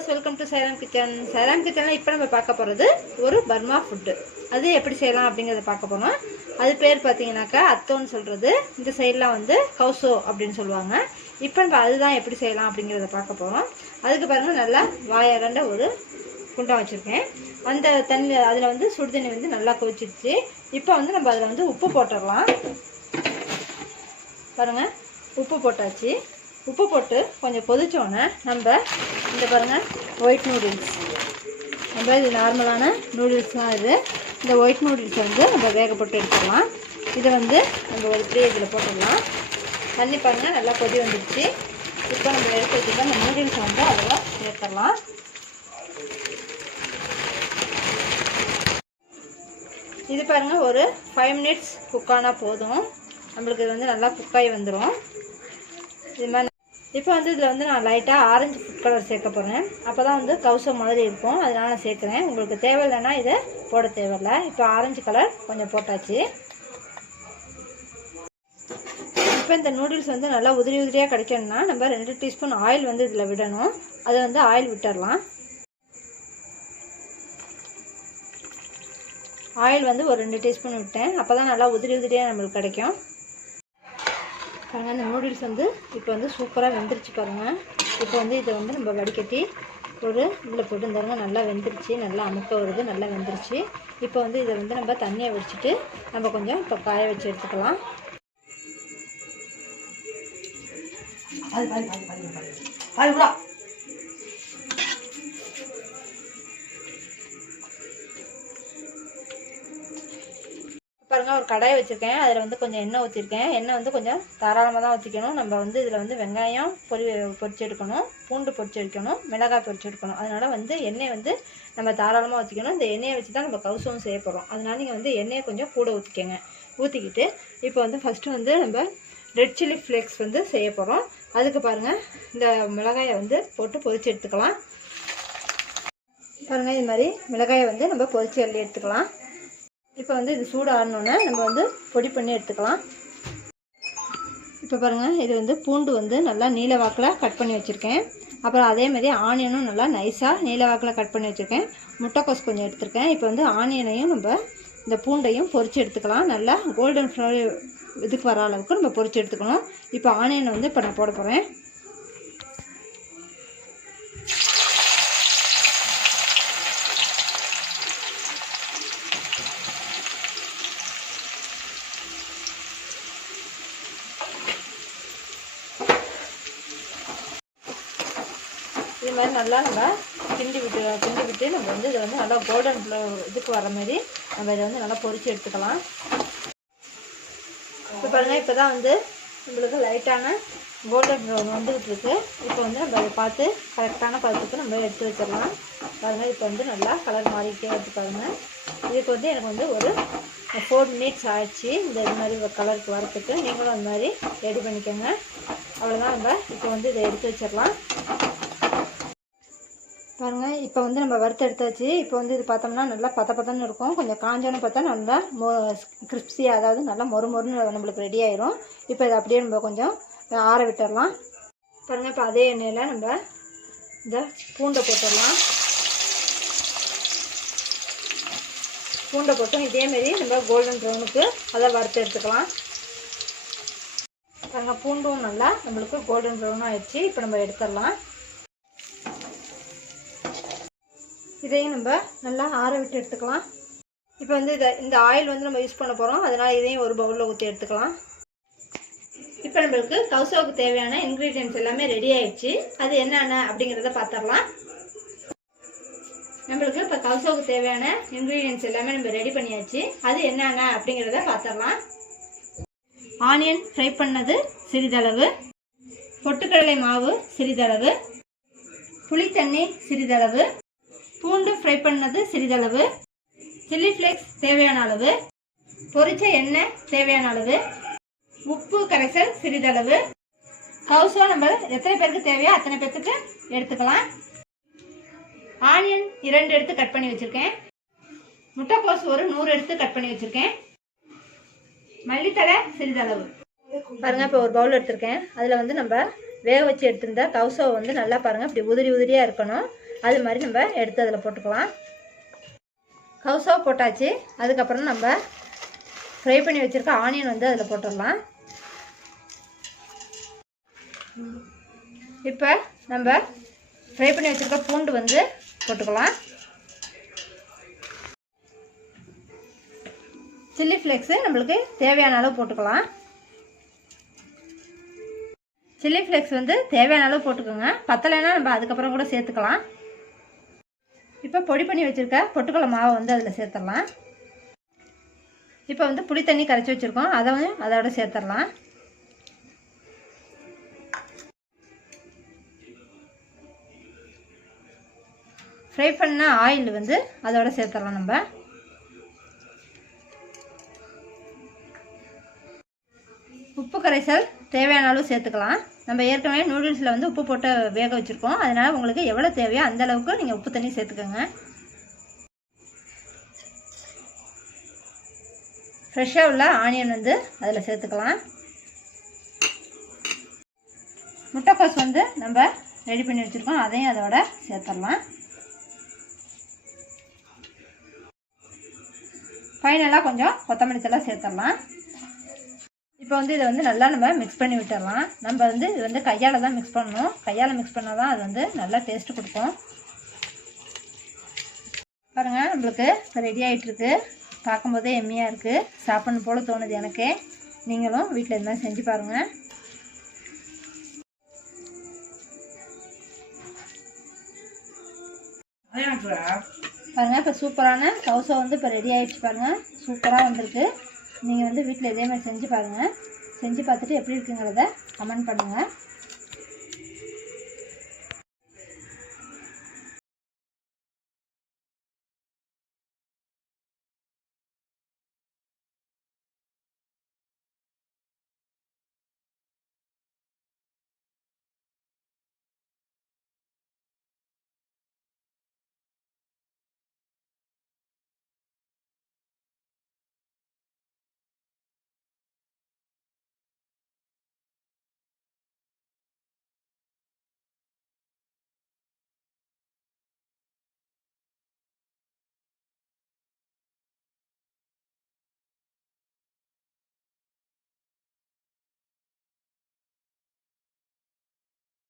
Viewers, welcome to Sairam kitchen. Sairam கிச்சனில் இப்போ நம்ம பார்க்க போகிறது ஒரு பர்மா ஃபுட்டு. அது எப்படி செய்யலாம் அப்படிங்கிறத பார்க்க போகிறோம். அது பேர் பார்த்தீங்கன்னாக்கா அத்தோன்னு சொல்கிறது. இந்த சைடெலாம் வந்து கௌசோ அப்படின்னு சொல்லுவாங்க. இப்போ நம்ம அதுதான் எப்படி செய்யலாம் அப்படிங்கிறத பார்க்க போகிறோம். அதுக்கு பாருங்கள், நல்லா வாயரண்ட ஒரு குண்டம் வச்சுருக்கேன். அந்த தண்ணி அதில் வந்து சுடு தண்ணி வந்து நல்லா கொதிச்சிடுச்சு. இப்போ வந்து நம்ம அதில் வந்து உப்பு போட்டுடலாம். பாருங்கள், உப்பு போட்டாச்சு. உப்பு போட்டு கொஞ்சம் கொதிச்சோன்னே நம்ம இந்த பாருங்கள் ஒயிட் நூடுல்ஸ், நம்ம இது நார்மலான நூடுல்ஸ் தான். இந்த ஒயிட் நூடுல்ஸை வந்து நம்ம வேக போட்டு எடுத்துடலாம். இதை வந்து நம்ம ஒரு இதில் போட்டுடலாம். தண்ணி பாருங்கள் நல்லா கொதி வந்துடுச்சு. இப்போ நம்ம எடுத்து வச்சுருக்க அந்த நூடுல்ஸை வந்து அதில் சேர்த்துடலாம். இது பாருங்கள் ஒரு 5 மினிட்ஸ் குக்கானால் போதும். நம்மளுக்கு இது வந்து நல்லா குக்காகி வந்துடும். இது மாதிரி இப்போ வந்து இதில் வந்து நான் லைட்டாக ஆரஞ்சு ஃபுட் கலர் சேர்க்க போகிறேன். அப்போ தான் வந்து கௌசோ மாதிரி இருக்கும், அதனால் நான் சேர்க்குறேன். உங்களுக்கு தேவையில்லைன்னா இதை போட தேவையில்லை. இப்போ ஆரஞ்சு கலர் கொஞ்சம் போட்டாச்சு. இப்போ இந்த நூடுல்ஸ் வந்து நல்லா உதிரி உதிரியாக கிடைக்கணும்னா நம்ம 2 டீஸ்பூன் ஆயில் வந்து இதில் விடணும். அதை வந்து ஆயில் விட்டுடலாம். ஆயில் வந்து ஒரு 2 டீஸ்பூன் விட்டேன். அப்போ தான் நல்லா உதிரி உதிரியாக நம்மளுக்கு கிடைக்கும். பாருங்கள், இந்த நூடுல்ஸ் வந்து இப்போ வந்து சூப்பராக வெந்துருச்சு பாருங்கள். இப்போ வந்து இதை வந்து நம்ம வடிகட்டி ஒரு இதில் போட்டு இருந்தாருங்க. நல்லா வெந்துருச்சு, நல்லா அமுக்க வருது, நல்லா வெந்துருச்சு. இப்போ வந்து இதை வந்து நம்ம தண்ணியை வடிச்சிட்டு நம்ம கொஞ்சம் இப்போ காய வச்சு எடுத்துக்கலாம். பாருங்கள், ஒரு கடாயை வச்சுருக்கேன். அதில் வந்து கொஞ்சம் எண்ணெய் ஊற்றிருக்கேன். எண்ணெய் வந்து கொஞ்சம் தாராளமாக தான் ஊற்றிக்கணும். நம்ம வந்து இதில் வந்து வெங்காயம் பொரிச்சு எடுக்கணும், பூண்டு பொரிச்சு எடுக்கணும், மிளகாய் பொரிச்சு எடுக்கணும். அதனால் வந்து எண்ணெய் வந்து நம்ம தாராளமாக ஊற்றிக்கணும். இந்த எண்ணெயை வச்சு தான் நம்ம கௌசவும் செய்ய போகிறோம். அதனால் நீங்கள் வந்து எண்ணெயை கொஞ்சம் கூட ஊற்றிக்கோங்க. ஊற்றிக்கிட்டு இப்போ வந்து ஃபஸ்ட்டு வந்து நம்ம ரெட் சில்லி ஃப்ளேக்ஸ் வந்து செய்ய போகிறோம். அதுக்கு பாருங்கள், இந்த மிளகாயை வந்து போட்டு பொரிச்சு எடுத்துக்கலாம். பாருங்கள், இது மாதிரி மிளகாயை வந்து நம்ம பொரிச்சு அள்ளி எடுத்துக்கலாம். இப்போ வந்து இது சூடு ஆறணுன்னே நம்ம வந்து பொடி பண்ணி எடுத்துக்கலாம். இப்போ பாருங்கள், இது வந்து பூண்டு வந்து நல்லா நீல வாக்கில் கட் பண்ணி வச்சுருக்கேன். அப்புறம் அதேமாதிரி ஆனியனும் நல்லா நைஸாக நீல வாக்கில் கட் பண்ணி வச்சுருக்கேன். முட்டைக்கோஸ் கொஞ்சம் எடுத்துருக்கேன். இப்போ வந்து ஆனியனையும் நம்ம இந்த பூண்டையும் பொரித்து எடுத்துக்கலாம். நல்லா கோல்டன் ஃப்ளவர் இதுக்கு வர அளவுக்கு நம்ம பொரித்து எடுத்துக்கணும். இப்போ ஆனியனை வந்து இப்போ நான் போட போகிறேன். இது மாதிரி நல்லா நம்ம கிண்டி விட்டு நம்ம வந்து இதை வந்து நல்லா கோல்டன் இதுக்கு வர மாதிரி நம்ம இதை வந்து நல்லா பொரிச்சு எடுத்துக்கலாம். இப்போ பாருங்கள், இப்போ தான் வந்து நம்மளுக்கு லைட்டான கோல்டன் ப்ரௌன் வந்துக்கிட்டு இருக்குது. இப்போ வந்து நம்ம அதை பார்த்து கரெக்டான பதத்துக்கு நம்ம எடுத்து வச்சிடலாம். பாருங்கள், இப்போ வந்து நல்லா கலர் மாறிக்கிட்டே எடுத்து பாருங்கள். இதுக்கு வந்து எனக்கு வந்து ஒரு 4 மினிட்ஸ் ஆயிடுச்சு இந்த இது மாதிரி கலருக்கு வரத்துக்கு. நீங்களும் அந்த மாதிரி ரெடி பண்ணிக்கோங்க. அவ்வளோதான். நம்ம இப்போ வந்து இதை எடுத்து வச்சிடலாம். பாருங்கள், இப்போ வந்து நம்ம வறுத்து எடுத்தாச்சு. இப்போ வந்து இது பார்த்தோம்னா நல்லா பத்தன்னு இருக்கும். கொஞ்சம் காஞ்சோன்னு பார்த்தா நல்லா கிறிஸ்பியாக, அதாவது நல்லா மொறுன்னு நம்மளுக்கு ரெடி ஆயிரும். இப்போ இதை அப்படியே நம்ம கொஞ்சம் ஆற விட்டுடலாம். பாருங்கள், இப்போ அதே எண்ணெயில் நம்ம இந்த பூண்டை போட்டுடலாம். பூண்டை போட்டோம் இதேமாரி நம்ம கோல்டன் ப்ரௌனுக்கு அதை வறுத்து எடுத்துக்கலாம். பாருங்கள், பூண்டும் நல்லா நம்மளுக்கு கோல்டன் ப்ரௌன் ஆயிடுச்சு. இப்போ நம்ம எடுத்துடலாம். இதையும் நம்ம நல்லா ஆற விட்டு எடுத்துக்கலாம். இப்போ வந்து இந்த ஆயில் வந்து நம்ம யூஸ் பண்ண போகிறோம். அதனால் இதையும் ஒரு பவுலில் ஊற்றி எடுத்துக்கலாம். இப்போ நம்மளுக்கு கௌசோவுக்கு தேவையான இன்க்ரீடியன்ட்ஸ் எல்லாமே ரெடி ஆயிடுச்சு. அது என்னென்ன அப்படிங்கிறத பார்த்துடலாம். நம்மளுக்கு இப்போ கௌசோவுக்கு தேவையான இன்க்ரீடியன்ட்ஸ் எல்லாமே நம்ம ரெடி பண்ணியாச்சு. அது என்னென்ன அப்படிங்கிறத பார்த்துடலாம். ஆனியன் ஃப்ரை பண்ணது சிறிதளவு, பொட்டுக்கடலை மாவு சிறிதளவு, புளித்தண்ணி சிறிதளவு, பூண்டு ஃப்ரை பண்ணது சிறிதளவு, சில்லி ஃப்ளேக்ஸ் தேவையான அளவு, பொரிச்ச எண்ணெய் தேவையான அளவு, உப்பு கரைசல் சிறிதளவு, கௌசோ நம்ம எத்தனை பேருக்கு தேவையோ அத்தனை பேருக்கு எடுத்துக்கலாம். ஆனியன் 2 எடுத்து கட் பண்ணி வச்சுருக்கேன். முட்டைக்கோஸ் ஒரு 100 எடுத்து கட் பண்ணி வச்சுருக்கேன். மல்லித்தழை சிறிதளவு. பாருங்கள், இப்போ ஒரு பவுல் எடுத்துருக்கேன். அதில் வந்து நம்ம வேக வச்சு எடுத்துருந்தா கௌசோ வந்து நல்லா பாருங்கள் இப்படி உதிரி உதிரியாக இருக்கணும். அது மாதிரி நம்ம எடுத்து அதில் போட்டுக்கலாம். கவுசோ போட்டாச்சு. அதுக்கப்புறம் நம்ம ஃப்ரை பண்ணி வச்சுருக்க ஆனியன் வந்து அதில் போட்டுடலாம். இப்போ நம்ம ஃப்ரை பண்ணி வச்சுருக்க பூண்டு வந்து போட்டுக்கலாம். சில்லி ஃப்ளேக்ஸு நம்மளுக்கு தேவையான அளவு போட்டுக்கலாம். சில்லி ஃப்ளேக்ஸ் வந்து தேவையான அளவு போட்டுக்கோங்க. பத்தலைன்னா நம்ம அதுக்கப்புறம் கூட சேர்த்துக்கலாம். இப்போ பொடி பண்ணி வச்சுருக்க பொட்டுக்கடலை மாவை வந்து அதில் சேர்த்துடலாம். இப்போ வந்து புளி தண்ணி கரைச்சி வச்சுருக்கோம், அதை வந்து அதோட சேர்த்துடலாம். ஃப்ரை பண்ண ஆயில் வந்து அதோட சேர்த்துடலாம். நம்ம உப்பு கரைசல் தேவையான அளவு சேர்த்துக்கலாம். நம்ம ஏற்கனவே நூடுல்ஸில் வந்து உப்பு போட்டு வேக வச்சுருக்கோம், அதனால் உங்களுக்கு எவ்வளோ தேவையோ அந்த அளவுக்கு நீங்கள் உப்பு தண்ணி சேர்த்துக்கோங்க. ஃப்ரெஷ்ஷாக உள்ள ஆனியன் வந்து அதில் சேர்த்துக்கலாம். முட்டைக்கோஸ் வந்து நம்ம ரெடி பண்ணி வச்சுருக்கோம், அதையும் அதோட சேர்த்துடலாம். ஃபைனலாக கொஞ்சம் கொத்தமல்லி தழை சேர்த்துடலாம். இப்போ வந்து இதை வந்து நல்லா நம்ம மிக்ஸ் பண்ணி விட்டுடலாம். நம்ம வந்து இது வந்து கையால் தான் மிக்ஸ் பண்ணணும். கையால் மிக்ஸ் பண்ணால் தான் அது வந்து நல்லா டேஸ்ட்டு கொடுக்கும். பாருங்கள், நம்மளுக்கு இப்போ ரெடி ஆகிட்டுருக்கு. பார்க்கும்போதே எம்மியாக இருக்குது. சாப்பிடணும் போல் தோணுது எனக்கு. நீங்களும் வீட்டில் இது மாதிரி செஞ்சு பாருங்கள். பாருங்கள், இப்போ சூப்பரான கவுசோ வந்து இப்போ ரெடி ஆகிடுச்சு. பாருங்கள், சூப்பராக வந்திருக்கு. நீங்கள் வந்து வீட்டில் இதே மாதிரி செஞ்சு பாருங்கள். செஞ்சு பார்த்துட்டு எப்படி இருக்குங்கிறத கமெண்ட் பண்ணுங்கள்.